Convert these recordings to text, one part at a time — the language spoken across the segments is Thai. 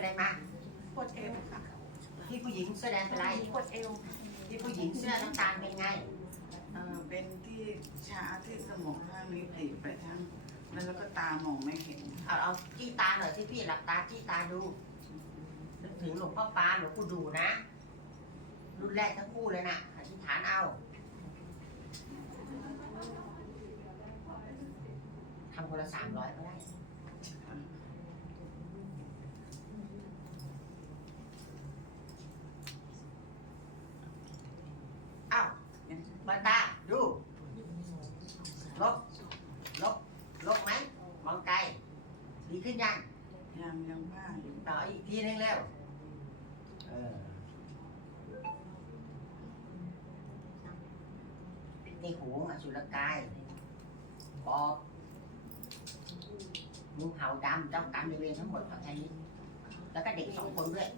เป็นไรมาปวดเอวค่ะพี่ผู้หญิงเสื้อแดงเป็นไรปวดเอวพี่ผู้หญิงเสื้อน้ำตาลเป็นไงเอ่อเป็นที่ชาที่สมองข้างนี้ตีบไปทั้งแล้วแล้วก็ตามองไม่เห็นเอาเอาจี้ตาหน่อยที่พี่หลับตาจี้ตาดูนึกถึงหลวงพ่อปานหลวงปู่ดูนะ รุ่นแรกทั้งคู่เลยนะอธิษฐานเอาทำคนละสามร้อยก็ได้ เอ้ามาตา ดู ลบ ลบ ลบไหม มองไกล ดีขึ้นยัง ยังยัง ผ้าอยู่ต่ออีกทีนึงเร็วเออ นี่หูอสุรกายปอบงูเห่าดำเจ้ากรรมในายเวรทั้งหมดของแค่นี้ แล้วก็เด็กสองคนด้วย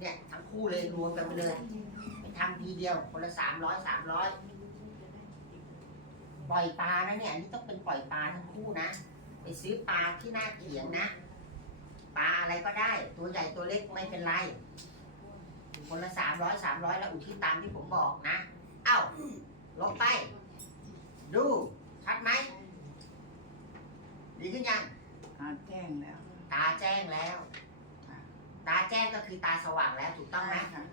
เนี่ย ทั้งคู่เลยรวมกันไปเลยไปทำทีเดียว คนละสามร้อยสามร้อยปล่อยปลานะเนี่ยอันนี้ต้องเป็นปล่อยปลาทั้งคู่นะ ไปซื้อปลาที่หน้าเขียงนะปลาอะไร ก็ได้ ตัวใหญ่ตัวเล็กไม่เป็นไร คนละสามร้อยสามร้อยแล้วอุทิศตามที่ผมบอกนะ เอ้า ลงไป ดูชัดไหม ดีขึ้นยัง อ่าแจ้งแล้วตาแจ้งแล้ว ตาแจ้งก็คือตาสว่างแล้วถูกต้องไหมใช่ค่ะ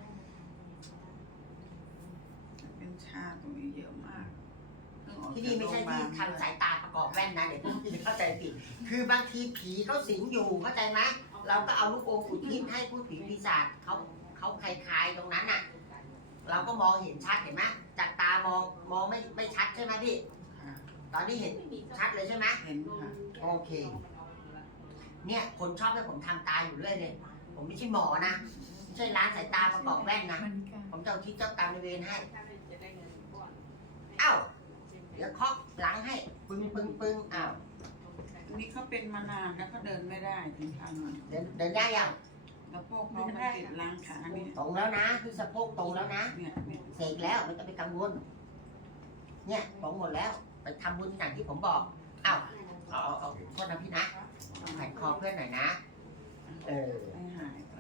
เป็นชาตรงนี้เยอะมากเพิ่งออกที่นี่ไม่ใช่ที่จากโรงพยาบาลทำสายตาประกอบแว่นนะ เดี๋ยวพี่จะเข้าใจผิด คือบางทีผีเขาสิงอยู่เข้าใจไหม เราก็เอาลูกโป่งอุทิศให้ผู้ผีปีศาจเขาเขาคลายๆตรงนั้นน่ะ เราก็มองเห็นชัดเห็นไหมจากตามองมองไม่ไม่ชัดใช่ไหมพี่ค่ะตอนนี้เห็นชัดเลยใช่ไหมเห็นค่ะโอเค เนี่ยคนชอบให้ผมทำตาอยู่เรื่อยเลย ผมไม่ใช่หมอนะไม่ใช่ร้านสายตาประกอบแว่นนะผมจะเอาที่เจ้ากรรมในายเวรให้เอ้าเดี๋ยวเคาะหลังให้ปึ้งปึ้งปึ้งอ้าวอั นนี้เขาเป็นมานานแล้วเขาเดินไม่ได้ถึงทางมันเดินเดินได้ยังแล้วพวกเขามันติดล้างขาเนี่ยตรงแล้วนะคือสะโพกตรงแล้วนะเนี่ยเนี่ยเสกแล้วไม่ต้องไปกังวล เนี่ยของหมดแล้ว ไปทำบุญอย่างที่ผมบอกเอ้าเอาเอาเอาโทษนะพี่นะแผ่นคอเพื่อนหน่อยนะ เออไม่หายไป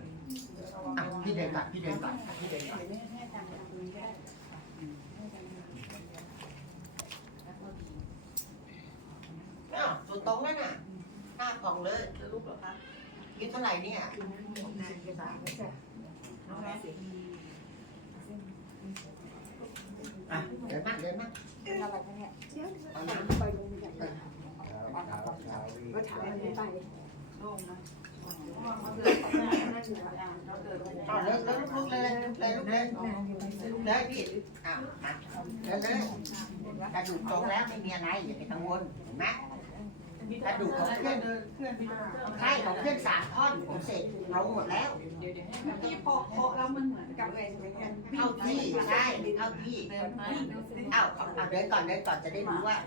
อะพี่เดินก่อนพี่เดินก่อนพี่เดินก่อนอ้าวส่ วนตรงนั่นน่ะหน้ากล่องเลยจะลุกเหรอคะคิดเท่าไหร่เนี่ยอะเดินมาเดินมาเป็นอะไรคะเนี่ยเอาน้ไปโรงพยาบาลก็ถามมันไม่ไปโล่งนะำเอาเลยเลยลุกเลยเลยลุกเลยลุกเลยพี่อ้าวมาเดินเลยกระดูกตรงแล้วไม่มีอะไรอย่าไปกังวลเห็นไหม กระดูกของเพื่อนเดินเคลื่อนไม่ได้ใช่ของเพื่อนสามท่อนผมเสร็จลงหมดแล้วเมื่อกี้พอเคาะแล้วมันเหมือนกับเข้าที่ใช่เข้าที่เดินไปเอ้าเอาเอาเดินก่อนเดินก่อนจะได้รู้ว่า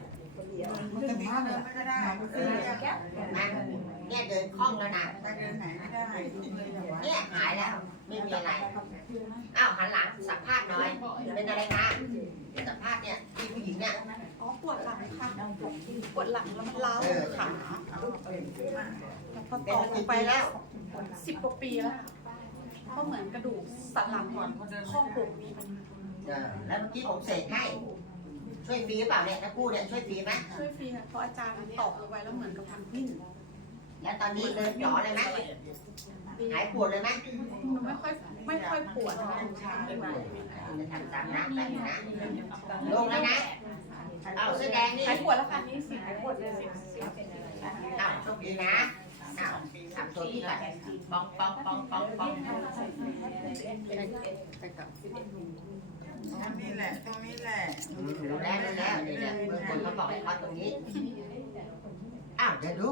มันจะมีเดินไม่ได้เออนะ เนี่ยเดินคล่องแล้วนะเดินไหนไม่ได้เนี่ยหายแล้วไม่มีอะไรอ้าวหันหลังสัมภาษณ์หน่อย เป็นอะไรมาเป็นสัมภาษณ์เนี่ยพี่ผู้หญิงเนี่ยอ๋อปวดหลังค่ะปวดหลังแล้วมันล้าขาพอเป็นตอกมาลกี่งไปแล้วสิบกว่าปีแล้วค่ะเหมือนกระดูกสันหลังก่อนข้อหกมีมันแล้วเมื่อกี้ผมเสกให้ช่วยฟรีรือเปล่าเนี่ยถ้าพูดเนี่ยช่วยฟรีไหมช่วยฟรีค่ะเพราะอาจารย์ตอกลงไปแล้วเหมือนกับพันวิ่ง แล้วตอนนี้เดินหยอเลยไหมหายปวดเลยไหมมันไม่ค่อยไม่ค่อยปวดค่ะไม่ปวดจะทำตามนะแป๊บนึงนะลงแล้วนะเอาเสื้อแดงนี่หายปวดแล้วค่ะนี่สิหายปวดเลยเอาโชคดีนะเอาทำตัวที่ก่อนปองปองปองปองปองตรงนี้แหละตรงนี้แหละรู้แล้วรู้แล้วนี่แหละเมื่อคนเขาบอกให้เคาะตรงนี้ อ้าวเดี๋ยวดู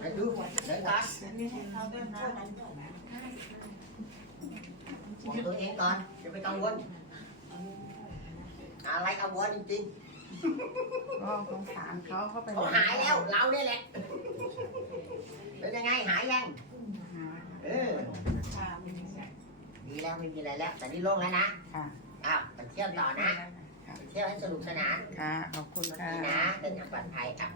เดี๋ยวดูเดี๋ยวก่อนอันนี้ให้เขาด้วยนะบอกตัวเองก่อนอย่าไปกังวลอะไรกังวลจริงก็สงสารเขาเขาไปๆเขาหายแล้วเราเนี่ยแหละเป็นยังไงหายยังหาเออชาไม่ได้ดีแล้วไม่มีอะไรแล้ว แต่นี่โล่งแล้วนะค่ะอ้าวไปเที่ยวต่อนะไปเที่ยวให้สนุกสนานค่ะขอบคุณค่ะดีนะเดินทางปลอดภัยครับ